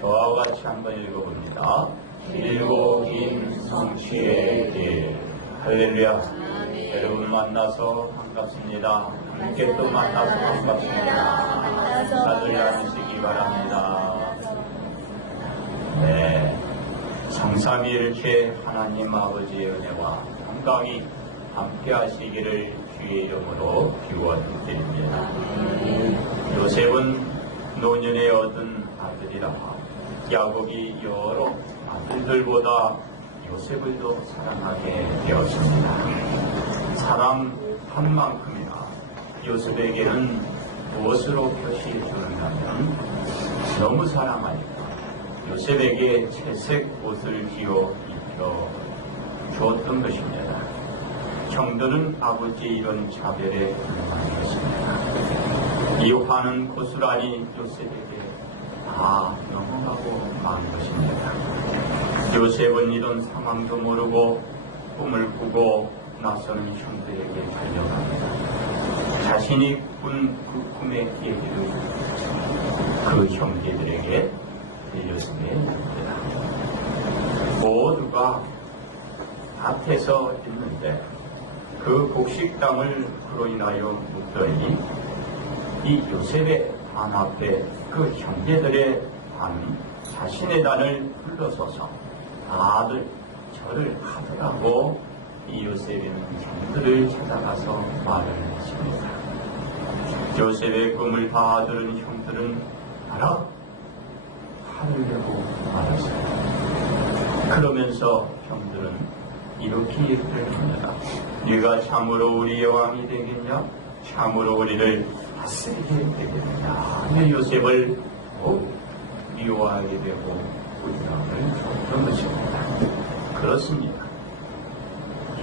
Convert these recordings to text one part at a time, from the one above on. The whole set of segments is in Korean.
저와 같이 한번 읽어봅니다. 길고 긴 성취의 길. 할렐루야. 여러분 만나서 반갑습니다. 함께 또 만나서 반갑습니다. 다들 앉으시기 바랍니다. 네, 성삼위일체 하나님 아버지의 은혜와 건강이 함께 하시기를 주의 이름으로 기원드립니다. 요셉은 노년에 얻은 아들이라 야곱이 여러 아들들보다 요셉을 더 사랑하게 되었습니다. 사랑한 만큼이나 요셉에게는 무엇으로 표시해 주는가면 너무 사랑하니까 요셉에게 채색 옷을 지어 입혀 주었던 것입니다. 형들은 아버지의 이런 차별에 불만한 것입니다. 이 화는 고스란히 요셉에게 다 넘어가고 만 것입니다. 요셉은 이런 상황도 모르고 꿈을 꾸고 낯서는 형들에게 달려갑니다. 자신이 꾼 그 꿈의 얘기를 그 형제들에게 들려주게 됩니다. 모두가 밭에서 있는데 그 곡식당을 그로 인하여 묻더니 이 요셉의 단 앞에 그 형제들의 단 자신의 단을 불러서서 다들 절을 하더라고. 이 요셉은 형들을 찾아가서 말을 했습니다. 요셉의 꿈을 다 들은 형들은 알아? 화를 내고 말했습니다. 그러면서 형들은 이렇게 얘기를 합니다. 네가 참으로 우리 여왕이 되겠냐? 참으로 우리를 다스리게 되겠느냐? 이 요셉을 꼭 미워하게 되고 부담을 줬던 것입니다. 그렇습니다.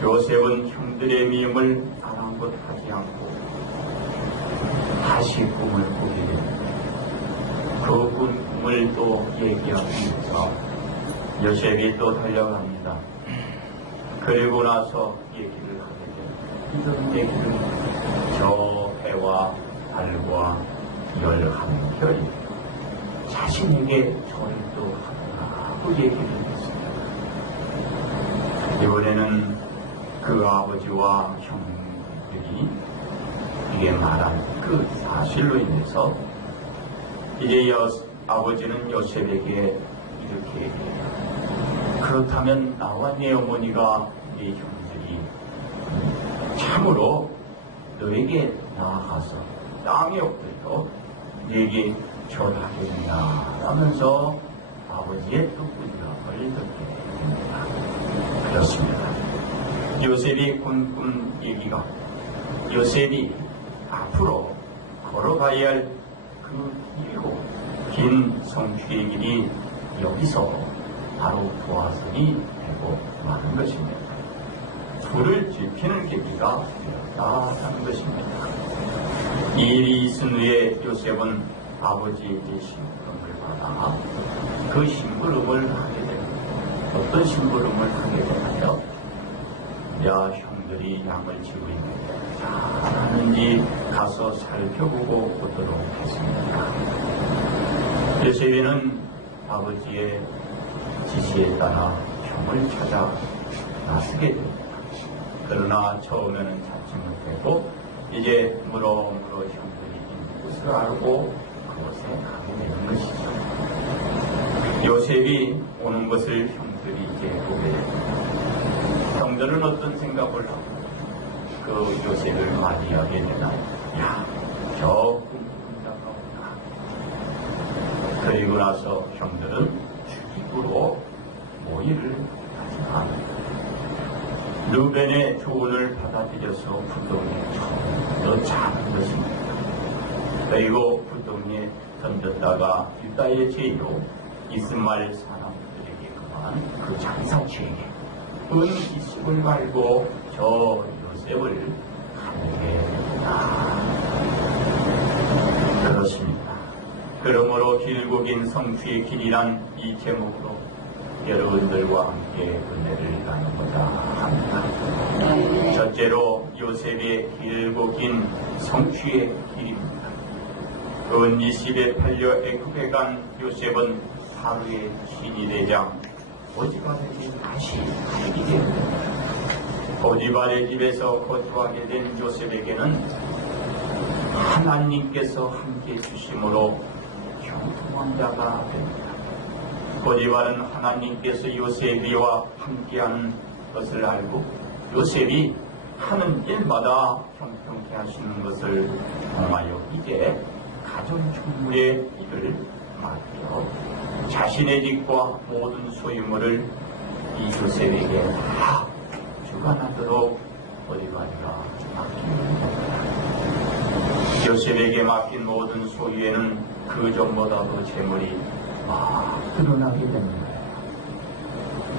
요셉은 형들의 미움을 아랑곳하지 않고 다시 꿈을 꾸게 됩니다. 그 꿈을 또 얘기하면서 요셉이 또 달려갑니다. 그리고 나서 얘기를 하게 됩니다. 이런 얘기를 저 해와 달과 11별이 자신에게 절을 또 하고 얘기를 했습니다. 이번에는 그 아버지와 형들이 이게 말한 그 사실로 인해서 이제 아버지는 요셉에게 이렇게 얘기해요. 그렇다면 나와 네 어머니가 네 형들이 참으로 너에게 나아가서 땅의 옥들도 네게 절하겠냐 라면서 아버지의 뜻을 듣게 됩니다. 그렇습니다. 요셉이 꾼 꿈 얘기가 요셉이 앞으로 걸어가야 할 그 길고 긴 성취의 길이 여기서 바로 도화선이 되고 마는 것입니다. 불을 지피는 계기가 되었다는 것입니다. 이 일이 있은 후에 요셉은 아버지에게 심부름을 받아 그 심부름을 하게 됩니다. 어떤 심부름을 하게 되나요? 야, 형들이 양을 치고 있는데 잘하는지 가서 살펴보고 오도록 했습니다. 요셉이는 아버지의 지시에 따라 형을 찾아 나서게 됩니다. 그러나 처음에는 찾지 못하고 이제 물어물어 형들이 있는 곳을 알고 그곳에 가게 되는 것이죠. 요셉이 오는 것을 형들이 이제 보게 됩니다. 형들은 어떤 생각을 하고 그 요셉을 맞이하게 되나? 야, 저 꿈꾼다가 오나. 그리고 나서 형들은 죽이고로 모의를 하지만 르벤의 조언을 받아들여서 부동에 더 작은 것입니다. 그리고 부동에 던졌다가 유다의 죄로 이스마엘 사람들에게 그만 그 장사치에게 은 20을 말고 저 요셉을 하게 됩니다. 그렇습니다. 그러므로 길고 긴 성취의 길이란 이 제목으로 여러분들과 함께 은혜를 나누고자 합니다. 첫째로 요셉의 길고 긴 성취의 길입니다. 은 20에 팔려 애굽에 간 요셉은 하루의 신이대장 보디발에게 다시 가게 됩니다. 보디발의 집에서 거주하게 된 요셉에게는 하나님께서 함께 해주심으로 형통한 자가 됩니다. 보디발은 하나님께서 요셉이와 함께하는 것을 알고 요셉이 하는 일마다 형통케 하시는 것을 통하여 이제 가정총무의 일을 맡겨 자신의 집과 모든 소유물을 이 요셉에게 다 주관하도록 보디발이가 맡깁니다. 요셉에게 맡긴 모든 소유에는 그 전보다도 재물이 막 드러나게 됩니다.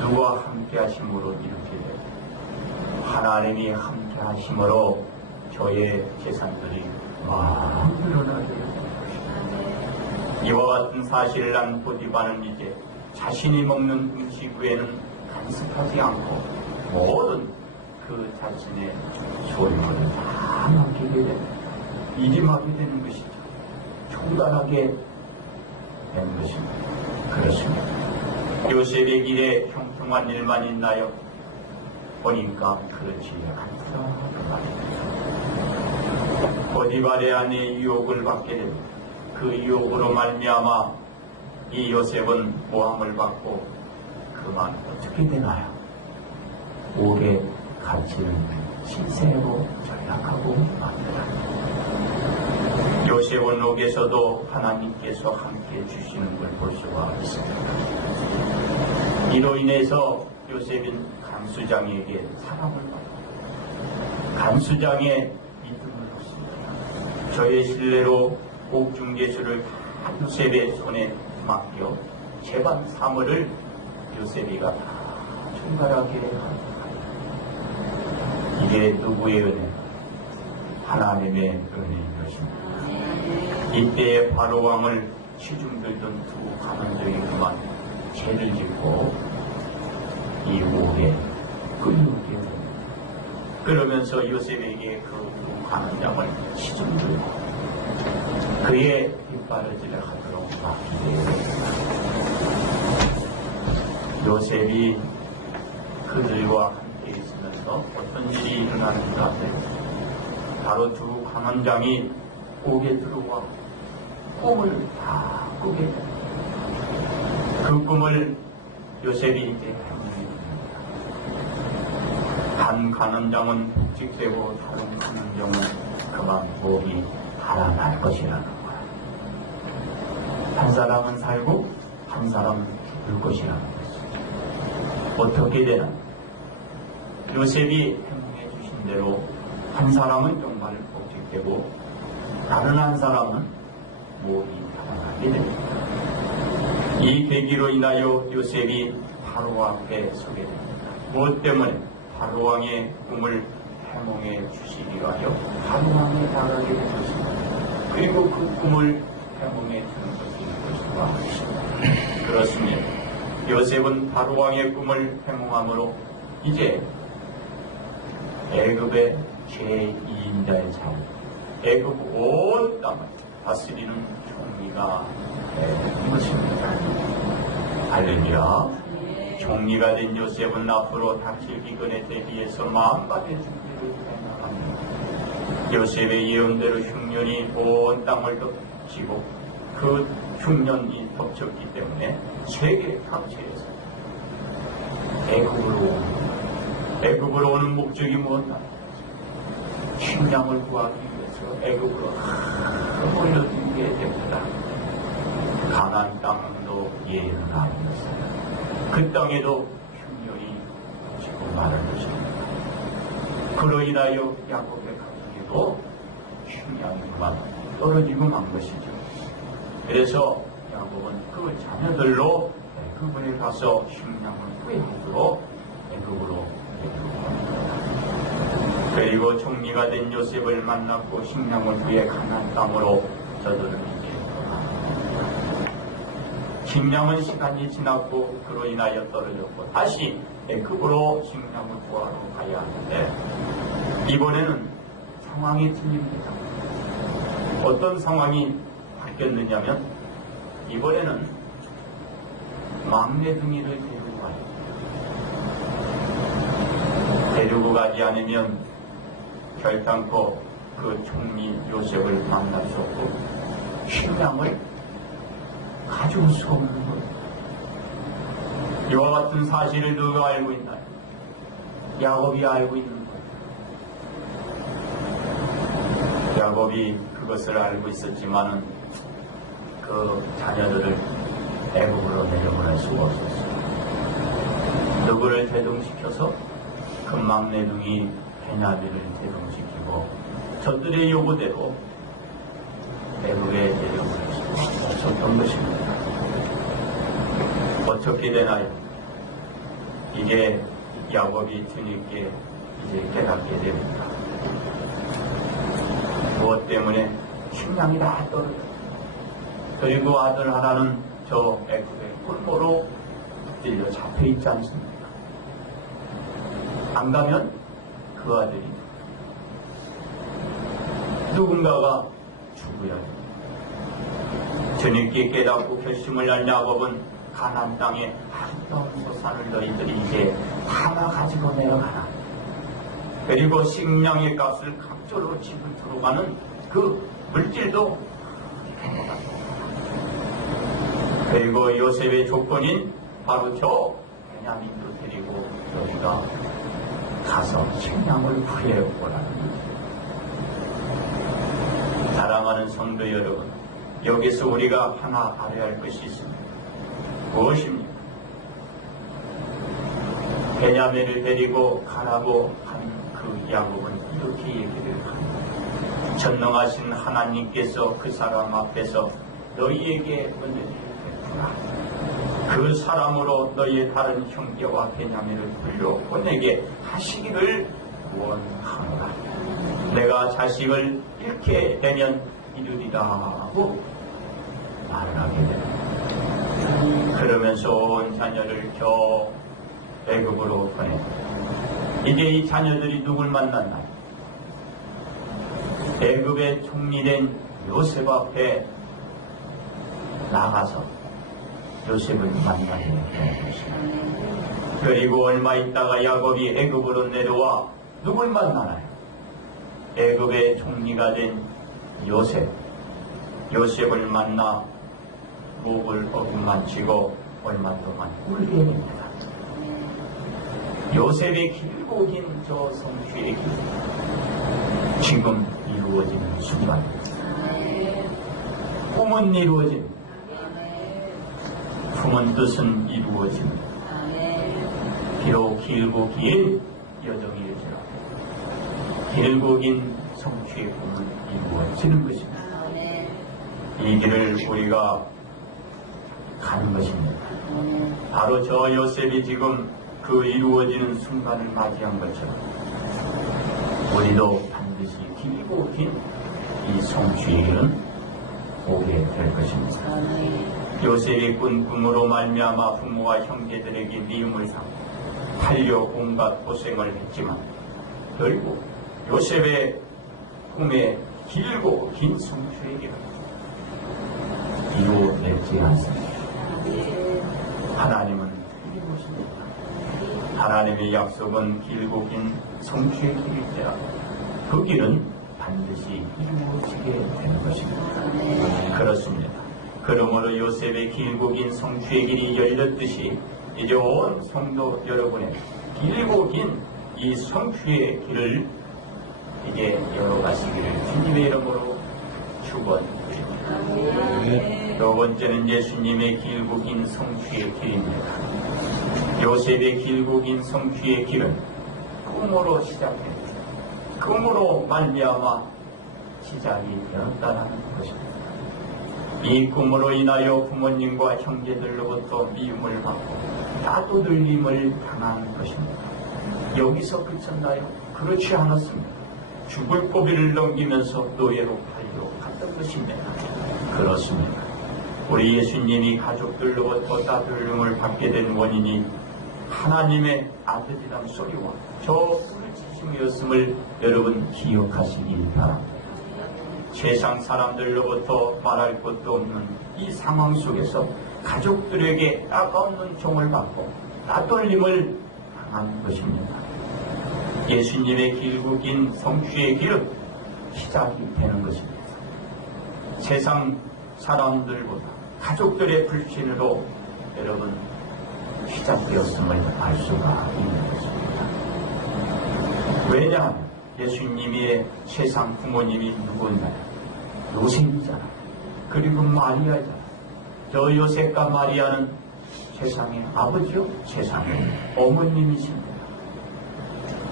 누가 함께 하심으로 이렇게 됩니다. 하나님이 함께 하심으로 저의 재산들이 막 드러나게 됩니다. 이와 같은 사실을 안 보디발은 이제 자신이 먹는 음식 외에는 간섭하지 않고 모든 그 자신의 소유물을 다 맡기게 됩니다. 이임하게 되는 것이죠. 총괄하게 되는 것입니다. 그렇습니다. 요셉의 길에 형통한 일만 있나요? 보니까 그렇지 않더라. 보디발의 아내의 유혹을 받게 됩니다. 그 유혹으로 말미암아 이 요셉은 모함을 받고 그만 어떻게 되나요? 옥에 갇히는 신세로 전락하고 맙니다. 요셉은 옥에서도 하나님께서 함께 해주시는 걸 볼 수가 있습니다. 이로 인해서 요셉은 간수장에게 사랑을 받고 간수장의 믿음을 얻습니다. 저의 신뢰로 옥중개수를 다 요셉의 손에 맡겨 재반 사물을 요셉이가 다 총괄하게 합니다. 이게 누구의 은혜? 하나님의 은혜인 것입니다. 이때에 바로왕을 시중들던 두 가난족이 그만 죄를 짓고 이 옥에 끌려오게 됩니다. 그러면서 요셉에게 그 두 가난장을 시중들고 그의 뒷바라지를 하도록 맡기게 됩니다. 요셉이 그들과 함께 있으면서 어떤 일이 일어나는가 하면 바로 두 관원장이 옥에 들어와 꿈을 다 꾸게 됩니다. 그 꿈을 요셉이 이제 해몽해줍니다. 한 관원장은 복직되고 다른 관원장은 그만 목이 달아날 것이라는 거야. 한 사람은 살고 한 사람은 죽을 것이라는 거지. 어떻게 되나? 요셉이 해몽해 주신 대로 한 사람은 정말 복직되고 다른 한 사람은 목이 달아나게 됩니다. 이 계기로 인하여 요셉이 바로 앞에 서게 됩니다. 무엇 때문에? 바로왕의 꿈을 해몽해 주시기 위하여 바로왕에 나가게 된 것입니다. 그리고 그 꿈을 해몽해 주는 것이 볼 수가 있습니다. 그렇습니다. 요셉은 바로왕의 꿈을 해몽함으로 이제 애굽의 제2인자의 자리, 애굽 온 땅을 다스리는 총리가 된 것입니다. 할렐루야. 총리가 된 요셉은 앞으로 닥칠 기근에 대비해서 마음가짐 준비를 해나갑니다. 요셉의 예언대로 흉년이 온 땅을 덮치고 그 흉년이 덮쳤기 때문에 세계 각지에서 애굽으로 오는 목적이 무엇이냐? 식량을 구하기 위해서 애굽으로 몰려들게 됩니다. 가나안 땅도 예를 하면서 그 땅에도 흉년이 지금 말을 것입니다. 그로 인하여 야곱의 가족에도 흉년이 그만 떨어지고 만 것이죠. 그래서 야곱은 그 자녀들로 애굽에 가서 식량을 구해하도록 애굽으로 데리고 갑니다. 그리고 총리가 된 요셉을 만났고 식량을 구해 가나안 땅으로 저들을 이제 떠납니다. 식량은 시간이 지났고 그로 인하여 떨어졌고 다시 애굽으로 식량을 구하러 가야 하는데 이번에는 상황이 틀립니다. 어떤 상황이 바뀌었느냐면 이번에는 막내둥이를 데리고 가요. 데리고 가지 않으면 결단코 그 총리 요셉을 만날 수 없고 식량을 가져올 수가 없는 거예요. 이와 같은 사실을 누가 알고 있나요? 야곱이 알고 있는 거예요. 야곱이 그것을 알고 있었지만은 그 자녀들을 애굽으로 내려보낼 수가 없었어요. 누구를 대동시켜서 그 막내둥이 베냐민을 대동시키고 저들의 요구대로 애굽에 내려보낼 수가 없었던 것입니다. 어떻게 되나요? 이게 야곱이 뒤늦게 이제 깨닫게 됩니다. 무엇 때문에? 식량이 다 떨어져요. 그리고 아들 하나는 저 애굽의 꿀모로 들려 잡혀있지 않습니까? 안 가면 그 아들이 누군가가 죽어야 됩니다. 뒤늦게 깨닫고 결심을 한 야곱은 가나안 땅에 아름다운 소산을 너희들이 이제 다 가지고 내려가라. 그리고 식량의 값을 각조로 지불토록 하는 그 물질도 그리고 요셉의 조건인 바로 저 베냐민도 데리고 너희가 가서 식량을 구해오라는 거죠. 사랑하는 성도 여러분, 여기서 우리가 하나 알아야 할 것이 있습니다. 무엇입니까? 베냐민을 데리고 가라고 한 그 야곱은 이렇게 얘기를 합니다. 전능하신 하나님께서 그 사람 앞에서 너희에게 은혜를 베푸라. 그 사람으로 너희의 다른 형제와 베냐민을 돌려보내게 하시기를 원하노라. 내가 자식을 잃게 되면 이르리라 하고 말을 하게 됩니다. 그러면서 온 자녀를 겨 애굽으로 보내고 이제 이 자녀들이 누굴 만났나요? 애굽의 총리된 요셉 앞에 나가서 요셉을 만나게 되는 것입니다. 그리고 얼마 있다가 야곱이 애굽으로 내려와 누굴 만나나요? 애굽의 총리가 된 요셉을 만나 목을 어루만지고 얼마 동안 울게 됩니다. 요셉의 길고 긴 저 성취의 길, 지금 이루어지는 순간, 꿈은 이루어집니다. 품은 뜻은 이루어집니다. 비록 길고 긴 여정일지라도 길고 긴 성취의 꿈은 이루어지는 것입니다. 이 길을 우리가 가는 것입니다. 바로 저 요셉이 지금 그 이루어지는 순간을 맞이한 것처럼 우리도 반드시 길고 긴 이 성취의 길은 오게 될 것입니다. 요셉이 꾼 꿈으로 말미암아 부모와 형제들에게 미움을 삼고 팔려 온갖 고생을 했지만 결국 요셉의 꿈에 길고 긴 성취의 길은 이루어지지 않습니다. 하나님은 틀리십니다. 하나님의 약속은 길고 긴 성취의 길일지라 그 길은 반드시 이루어지게 되는 것입니다. 그렇습니다. 그러므로 요셉의 길고 긴 성취의 길이 열렸듯이 이제 온 성도 여러분의 길고 긴 이 성취의 길을 이제 열어가시기를 주님의 이름으로 축원드립니다. 두 번째는 예수님의 길고 긴 성취의 길입니다. 요셉의 길고 긴 성취의 길은 꿈으로 시작됩니다. 꿈으로 말미암아 시작이 되었다는 것입니다. 이 꿈으로 인하여 부모님과 형제들로부터 미움을 받고 따돌림을 당한 것입니다. 여기서 그쳤나요? 그렇지 않았습니다. 죽을 고비를 넘기면서 노예로 팔려 갔던 것입니다. 그렇습니다. 우리 예수님이 가족들로부터 따돌림을 받게 된 원인이 하나님의 아들이란 소리와 저 부르짖음이었음을 여러분 기억하시기 바랍니다. 세상 사람들로부터 말할 것도 없는 이 상황 속에서 가족들에게 따가운 눈총을 받고 따돌림을 당한 것입니다. 예수님의 길고 긴 성취의 길은 시작이 되는 것입니다. 세상 사람들보다 가족들의 불신으로 여러분 시작되었음을 알 수가 있는 것입니다. 왜냐하면 예수님의 세상 부모님이 누구냐? 요셉이잖아. 그리고 마리아잖아. 저 요셉과 마리아는 세상의 아버지요, 세상의 어머님이십니다.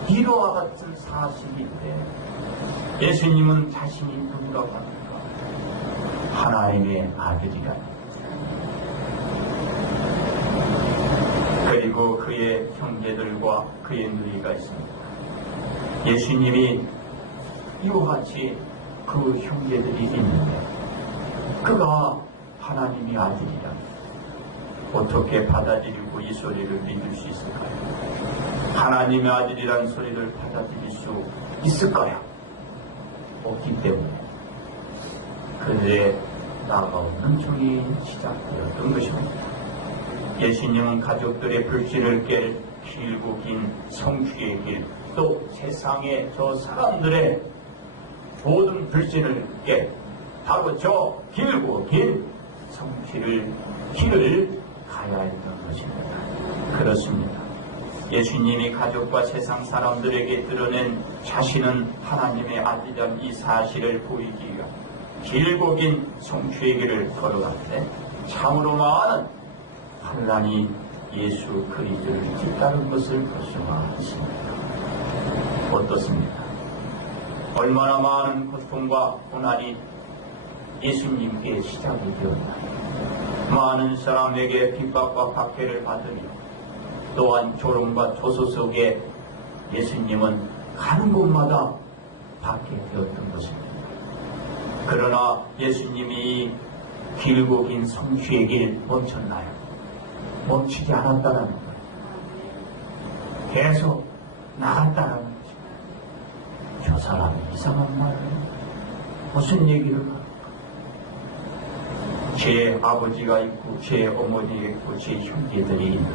이와 같은 사실인데 예수님은 자신이 누구라고 합니까? 하나님의 아들이라. 그리고 그의 형제들과 그의 누이가 있습니다. 예수님이 이와 같이 그 형제들이 있는데 그가 하나님의 아들이라 어떻게 받아들이고 이 소리를 믿을 수 있을까요? 하나님의 아들이라는 소리를 받아들일 수 있을까요? 없기 때문에 그들의 나가온 눈총이 시작되었던 것입니다. 예수님은 가족들의 불신을 깰 길고 긴 성취의 길, 또 세상의 저 사람들의 모든 불신을 깰 바로 저 길고 긴 성취를 길을 가야 했던 것입니다. 그렇습니다. 예수님이 가족과 세상 사람들에게 드러낸 자신은 하나님의 아들이란 이 사실을 보이기 위한 길고 긴 성취의 길을 걸어갈 때 참으로 많은 환난이 예수 그리스도를 뒤따른 것을 볼 수가 있습니다. 어떻습니까? 얼마나 많은 고통과 고난이 예수님께 시작이 되었나. 많은 사람에게 핍박과 박해를 받으며 또한 조롱과 조소 속에 예수님은 가는 곳마다 받게 되었던 것입니다. 그러나 예수님이 길고 긴 성취의 길 멈췄나요? 멈추지 않았다는 거예요. 계속 나갔다는 것입니다. 저 사람이 이상한 말을 무슨 얘기를 할까? 제 아버지가 있고 제 어머니가 있고 제 형제들이 있는데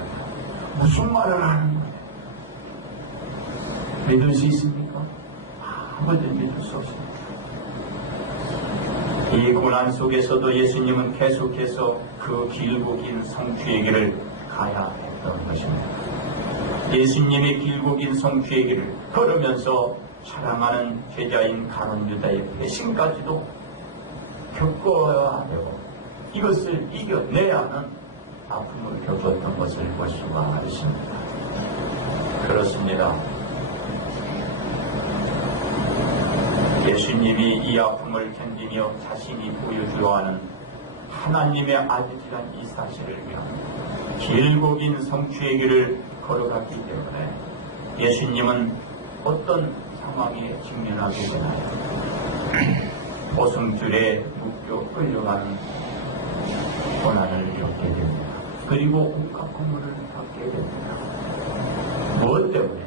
무슨 말을 하는 거예요? 믿을 수 있습니까? 아무도 믿을 수 없습니다. 이 고난 속에서도 예수님은 계속해서 그 길고 긴 성취의 길을 가야 했던 것입니다. 예수님의 길고 긴 성취의 길을 걸으면서 사랑하는 제자인 가룟 유다의 배신까지도 겪어야 되고 이것을 이겨내야 하는 아픔을 겪었던 것을 볼 수가 있습니다. 그렇습니다. 예수님이 이 아픔을 견디며 자신이 보여주려 하는 하나님의 아들이란 이 사실을 위한 길고 긴 성취의 길을 걸어갔기 때문에 예수님은 어떤 상황에 직면하게 되나요? 오승줄에 묶여 끌려가는 고난을 겪게 됩니다. 그리고 온갖 고문을 받게 됩니다. 무엇 때문에?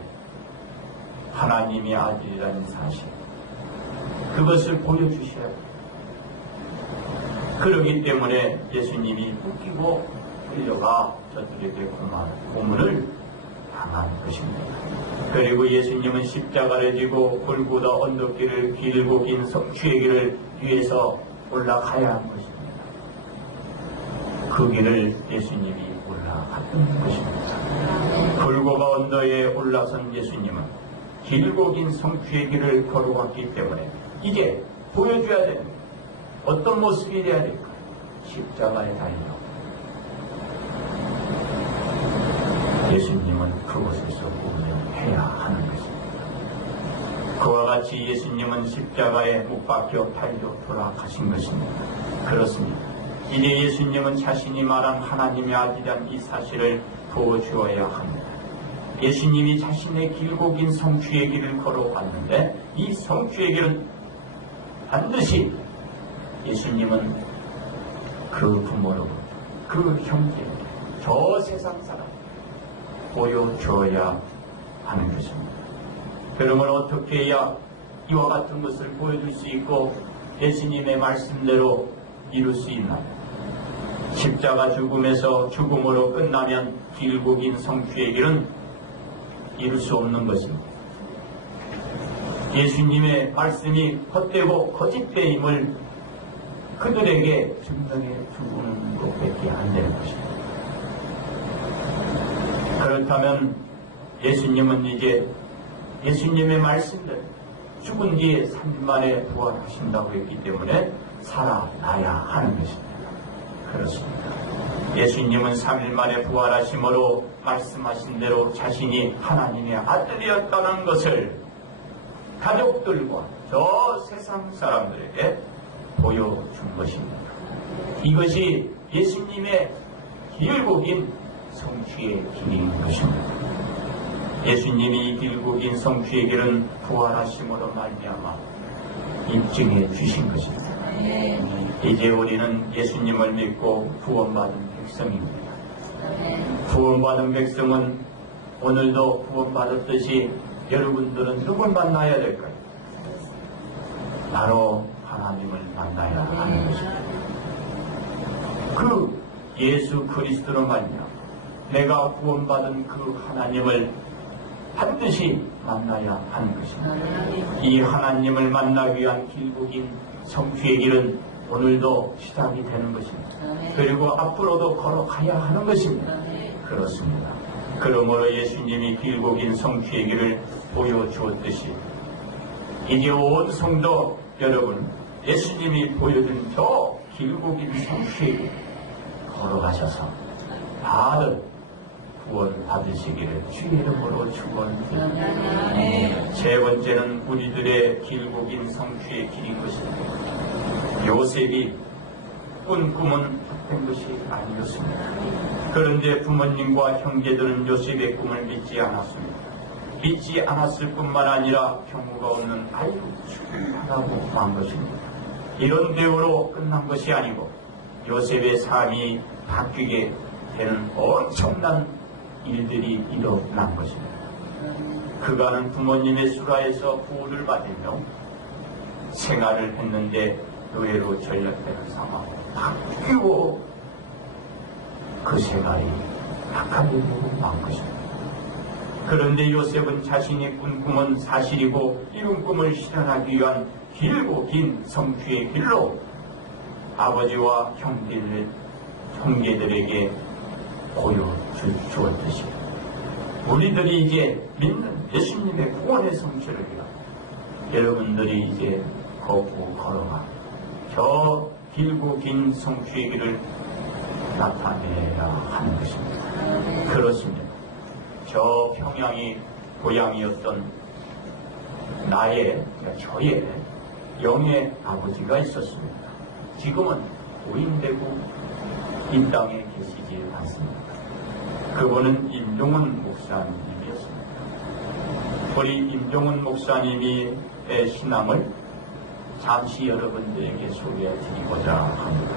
하나님의 아들이라는 사실. 그것을 보여주셔야 합니다. 그러기 때문에 예수님이 묶이고 끌려가 저들에게 고문을 당한 것입니다. 그리고 예수님은 십자가를 지고 골고다 언덕길을 길고 긴 성취의 길을 위해서 올라가야 한 것입니다. 그 길을 예수님이 올라갔던 것입니다. 골고가 언덕에 올라선 예수님은 길고 긴 성취의 길을 걸어갔기 때문에 이제 보여줘야 됩니다. 어떤 모습이 돼야 될까? 십자가에 달려 예수님은 그곳에서 운행해야 하는 것입니다. 그와 같이 예수님은 십자가에 못 박혀 달려 돌아가신 것입니다. 그렇습니다. 이제 예수님은 자신이 말한 하나님의 아들이란 이 사실을 보여주어야 합니다. 예수님이 자신의 길고 긴 성취의 길을 걸어왔는데 이 성취의 길은 반드시 예수님은 그 부모로부터 그 형제, 저 세상 사람 보여줘야 하는 것입니다. 그러면 어떻게 해야 이와 같은 것을 보여줄 수 있고 예수님의 말씀대로 이룰 수 있나요? 십자가 죽음에서 죽음으로 끝나면 길고 긴 성취의 길은 이룰 수 없는 것입니다. 예수님의 말씀이 헛되고 거짓되임을 그들에게 증명해 주는 것밖에 안 되는 것입니다. 그렇다면 예수님은 이제 예수님의 말씀대로 죽은 뒤에 3일 만에 부활하신다고 했기 때문에 살아나야 하는 것입니다. 그렇습니다. 예수님은 3일 만에 부활하심으로 말씀하신 대로 자신이 하나님의 아들이었다는 것을 가족들과 저 세상 사람들에게 보여준 것입니다. 이것이 예수님의 길고 긴 성취의 길인 것입니다. 예수님이 길고 긴 성취의 길은 부활하심으로 말미암아 입증해 주신 것입니다. 이제 우리는 예수님을 믿고 구원받은 백성입니다. 구원받은 백성은 오늘도 구원받았듯이 여러분들은 누굴 만나야 될까요? 바로 하나님을 만나야 하는 것입니다. 그 예수 그리스도로 말미암아 내가 구원받은 그 하나님을 반드시 만나야 하는 것입니다. 이 하나님을 만나기 위한 길고 긴 성취의 길은 오늘도 시작이 되는 것입니다. 그리고 앞으로도 걸어가야 하는 것입니다. 그렇습니다. 그러므로 예수님이 길고 긴 성취의 길을 보여주었듯이 이제 온 성도 여러분 예수님이 보여준 저 길고 긴 성취의 길 걸어가셔서 다들 구원 받으시기를 주의 이름으로 축원드립니다. 세 번째는 우리들의 길고 긴 성취의 길인 것입니다. 요셉이 꾼 꿈은 헛된 것이 아니었습니다. 그런데 부모님과 형제들은 요셉의 꿈을 믿지 않았습니다. 믿지 않았을 뿐만 아니라 경우가 없는 아이로 죽임하라고 한 것입니다. 이런 대우로 끝난 것이 아니고 요셉의 삶이 바뀌게 되는 엄청난 일들이 일어난 것입니다. 그가는 부모님의 수라에서 부호를 받으며 생활을 했는데 의외로 전략되는 상황 바뀌고 그 생활이 악화되고 만 것입니다. 그런데 요셉은 자신이 꾼 꿈은 사실이고 이룬 꿈을 실현하기 위한 길고 긴 성취의 길로 아버지와 형제들에게 보여주었듯이 우리들이 이제 믿는 예수님의 구원의 성취를 위하여 여러분들이 이제 걷고 걸어가 저 길고 긴 성취의 길을 나타내야 하는 것입니다. 그렇습니다. 저 평양이 고향이었던 저의 영의 아버지가 있었습니다. 지금은 고인되고 이 땅에 계시지 않습니다. 그분은 임종훈 목사님이었습니다. 우리 임종훈 목사님의 신앙을 잠시 여러분들에게 소개해 드리고자 합니다.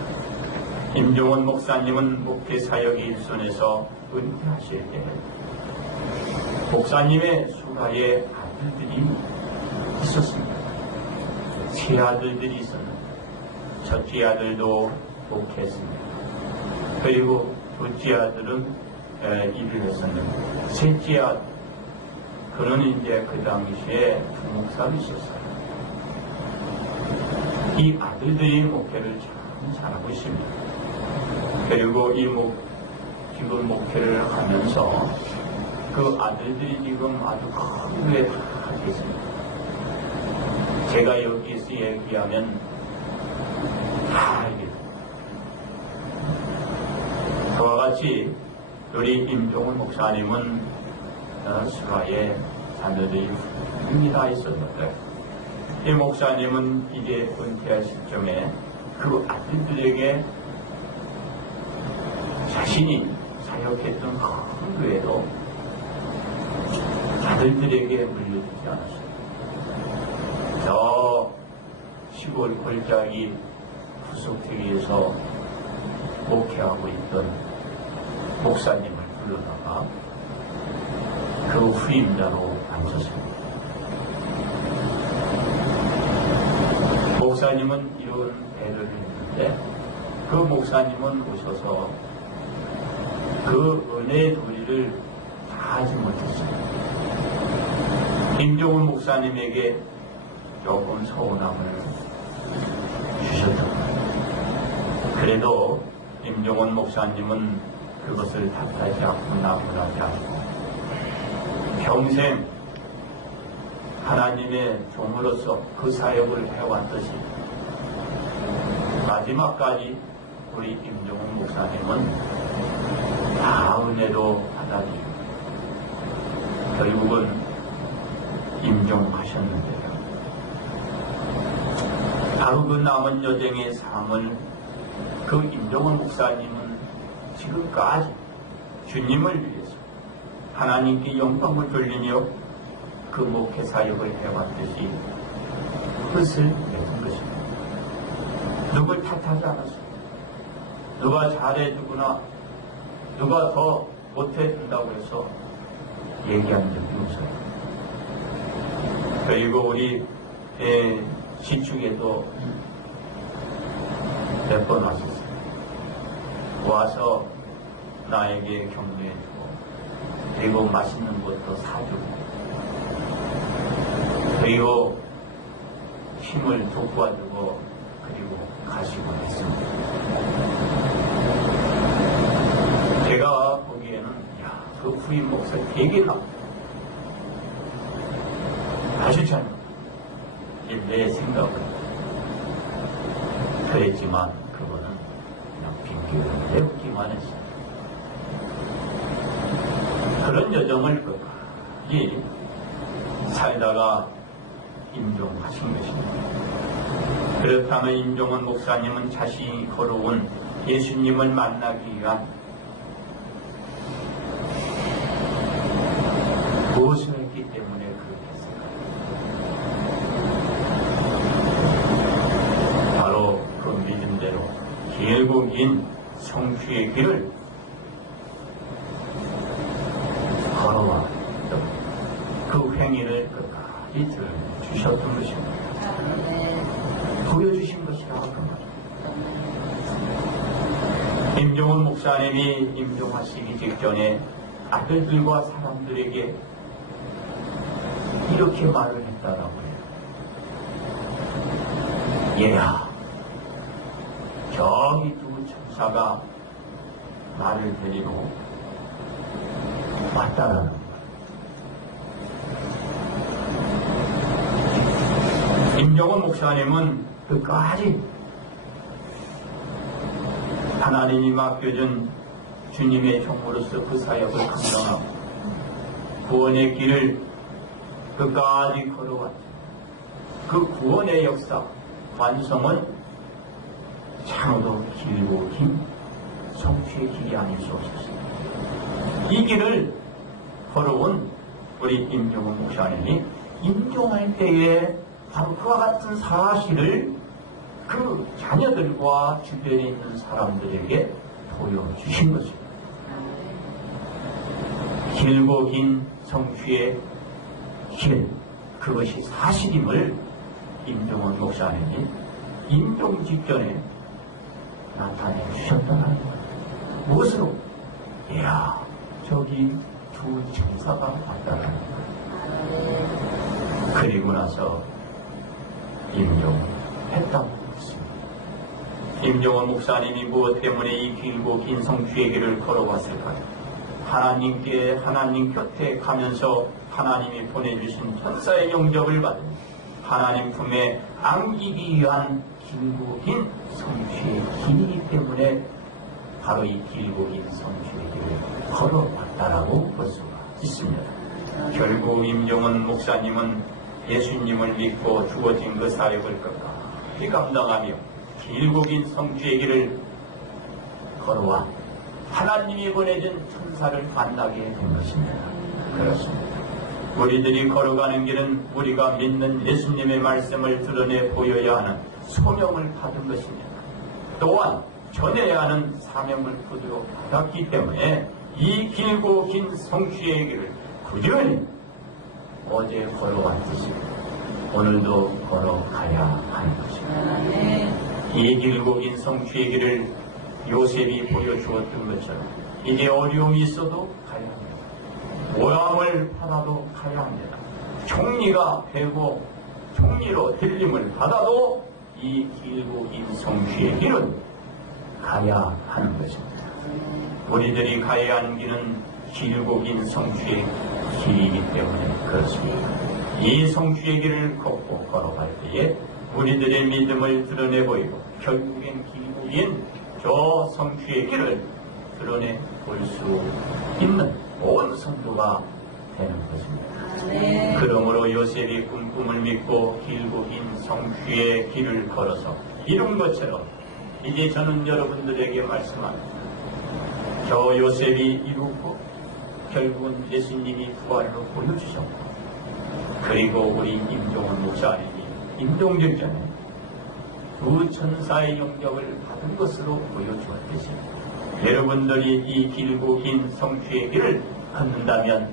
임종훈 목사님은 목회 사역의 일선에서 은퇴하실 때 목사님의 수가에 아들들이 있었습니다. 세 아들들이 있었는데 첫째 아들도 목회했습니다. 그리고 둘째 아들은 일을 했었는데 셋째 아들 그는 이제 그 당시에 부목사이셨어요. 이 아들들이 목회를 참 잘하고 있습니다. 그리고 지금 목회를 하면서 그 아들들이 지금 아주 큰 일에 다 있습니다. 제가 여기서 얘기하면 다 알게 그와 같이 우리 임종훈 목사님은 수라에 자녀들이 이미 다 있었는데 이 목사님은 이제 은퇴할 시점에 그 아들들에게 자신이 사역했던 큰 교회도 아들들에게 물려주지 않았어요. 저 시골 골짜기 구석탱이에서 목회하고 있던 목사님을 불러다가 그 후임자로 앉혔습니다. 목사님은 이런 배를 했는데 그 목사님은 오셔서 그 은혜의 도리를 다 하지 못했어요. 임종훈 목사님에게 조금 서운함을 주셨던 거예요. 그래도 임종훈 목사님은 그것을 탓하지 않고 나무라지 않고 평생 하나님의 종으로서 그 사역을 해왔듯이 마지막까지 우리 임종훈 목사님은 다 은혜로 받아주고 결국은 임종하셨는데요. 바로 그 남은 여정의 삶을 그 임종훈 목사님은 지금까지 주님을 위해서 하나님께 영광을 돌리며 그 목회 사역을 해왔듯이 뜻을 내는 것입니다. 누굴 탓하지 않았습니다. 누가 잘해주거나 누가 더 못해준다고 해서 얘기한 적이 없어요. 그리고 우리 시축에도 몇 번 왔었어요. 와서 나에게 격려해주고 그리고 맛있는 것도 사주고 그리고 힘을 돋궈주고 그리고 가시고 했습니다. 제가 보기에는 그 후임 목사 되게 아주 잘 내 생각은 그랬지만 그거는 그냥 핑계를 내기만 했어요. 그런 여정을 끝까지 살다가 임종하신 것입니다. 그렇다면 임종원 목사님은 자신이 걸어온 예수님을 만나기 위한 무엇을 했기 때문에 그렇게 했을까요? 바로 그 믿음대로 길고 긴 성취의 길을 걸어왔던 그 행위를 끝까지 들어주셨던 것입니다. 보여주신 것이라고 합니다. 임종훈 목사님이 임종하시기 직전에 아들들과 사람들에게 이렇게 말을 했다라고 해요. 얘야, 저기 두 천사가 나를 데리러 왔다라는 거예요. 임종훈 목사님은 끝까지 하나님이 맡겨준 주님의 종으로서 그 사역을 감당하고 구원의 길을 끝까지 걸어왔죠. 그 구원의 역사 완성은 참으로 길고 긴 성취의 길이 아닐 수 없었습니다. 이 길을 걸어온 우리 임종훈 목사님이 임종할 때에 바로 그와 같은 사실을 그 자녀들과 주변에 있는 사람들에게 보여주신 것입니다. 길고 긴 성취의 길, 그것이 사실임을 임종원 목사님이 임종 직전에 나타내 주셨다는 거예요. 무엇으로? 이야, 저기 두 천사가 왔다는 거예요. 그리고 나서 임종했다고 했습니다. 임종원 목사님이 무엇 때문에 이 길고 긴 성취의 길을 걸어왔을까요? 하나님 곁에 가면서 하나님이 보내주신 천사의 영접을 받은 하나님 품에 안기기 위한 길고 긴 성취의 길이기 때문에 바로 이 길고 긴 성취의 길을 걸어왔다라고 볼 수가 있습니다. 결국 임종원 목사님은 예수님을 믿고 주어진 그 사역을 끝까지 감당하며 길고 긴 성취의 길을 걸어와 하나님이 보내준 천사를 만나게 된 것입니다. 그렇습니다. 우리들이 걸어가는 길은 우리가 믿는 예수님의 말씀을 드러내 보여야 하는 소명을 받은 것입니다. 또한 전해야 하는 사명을 부드러 받았기 때문에 이 길고 긴 성취의 길을 꾸준히 어제 걸어왔듯이 오늘도 걸어가야 하는 것입니다. 이 길고 긴 성취의 길을 요셉이 보여주었던 것처럼 이제 어려움이 있어도 가야 합니다. 모함을 받아도 가야 합니다. 총리가 되고 총리로 들림을 받아도 이 길고 긴 성취의 길은 가야 하는 것입니다. 우리들이 가야 하는 길은 길고 긴 성취의 길이기 때문에 그렇습니다. 이 성취의 길을 걷고 걸어갈 때에 우리들의 믿음을 드러내 보이고 결국엔 길고 긴 저 성취의 길을 드러내 볼 수 있는 온 성도가 되는 것입니다. 그러므로 요셉이 꿈을 믿고 길고 긴 성취의 길을 걸어서 이룬 것처럼 이제 저는 여러분들에게 말씀합니다. 저 요셉이 이루고 결국은 예수님이 부활로 보여주셨고 그리고 우리 임종원 목사님이 임종직전에 그 천사의 영접을 받은 것으로 보여주었듯이 여러분들이 이 길고 긴 성취의 길을 걷는다면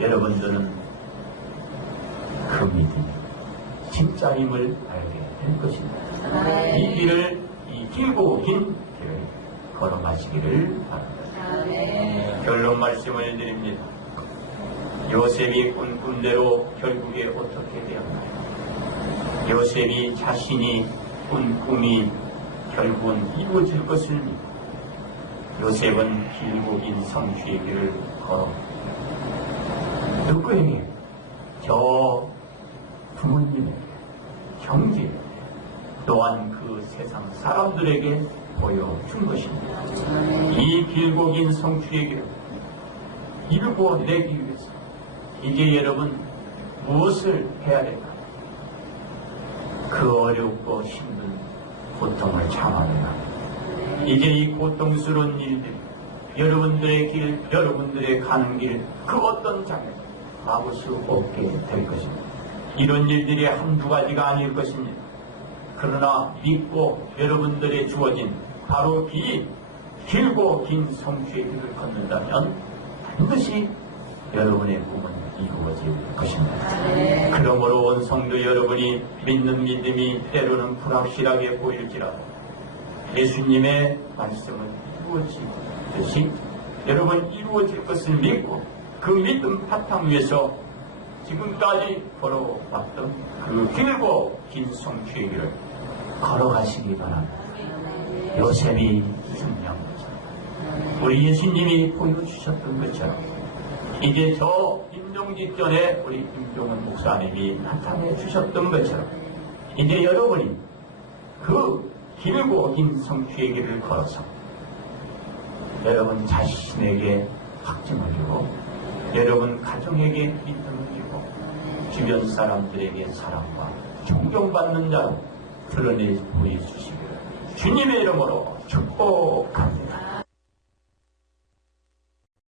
여러분들은 그 믿음이 진짜임을 알게 될 것입니다. 이 길을, 이 길고 긴 길을 걸어가시기를 바랍니다. 결론 말씀을 드립니다. 요셉이 꾼 꿈대로 결국에 어떻게 되었나요? 요셉이 자신이 꾼 꿈이 결국은 이루어질 것을 믿고 요셉은 길고 긴 성취의 길을 걸어 누구에게? 저 부모님에게, 형제에게, 또한 그 세상 사람들에게 보여준 것입니다. 이 길고 긴 성취의 길을 이루고 내기 위해서 이제 여러분 무엇을 해야 될까? 그 어렵고 힘든 고통을 참아내야 합니다. 이제 이 고통스러운 일들이 여러분들의 길, 여러분들의 가는 길, 그 어떤 장에서 막을 수 없게 될 것입니다. 이런 일들이 한두 가지가 아닐 것입니다. 그러나 믿고 여러분들의 주어진 바로 이 길고 긴 성취의 길을 걷는다면 반드시 여러분의 꿈은 이루어질 것입니다. 그러므로 온 성도 여러분이 믿는 믿음이 때로는 불확실하게 보일지라도 예수님의 말씀은 이루어지듯이 여러분 이루어질 것을 믿고 그 믿음 바탕 위에서 지금까지 걸어왔던 그 길고 긴 성취의 길을 걸어가시기 바랍니다. 요셉이 증명한 것처럼 우리 예수님이 보여주셨던 것처럼 이제 저 임종직전에 우리 임종원 목사님이 나타내 주셨던 것처럼 이제 여러분이 그 길고 긴 성취의 길을 걸어서 여러분 자신에게 확증을 주고 여러분 가정에게 믿음을 주고 주변 사람들에게 사랑과 존경받는 자로 드러내 보여주시기를 주님의 이름으로 축복합니다.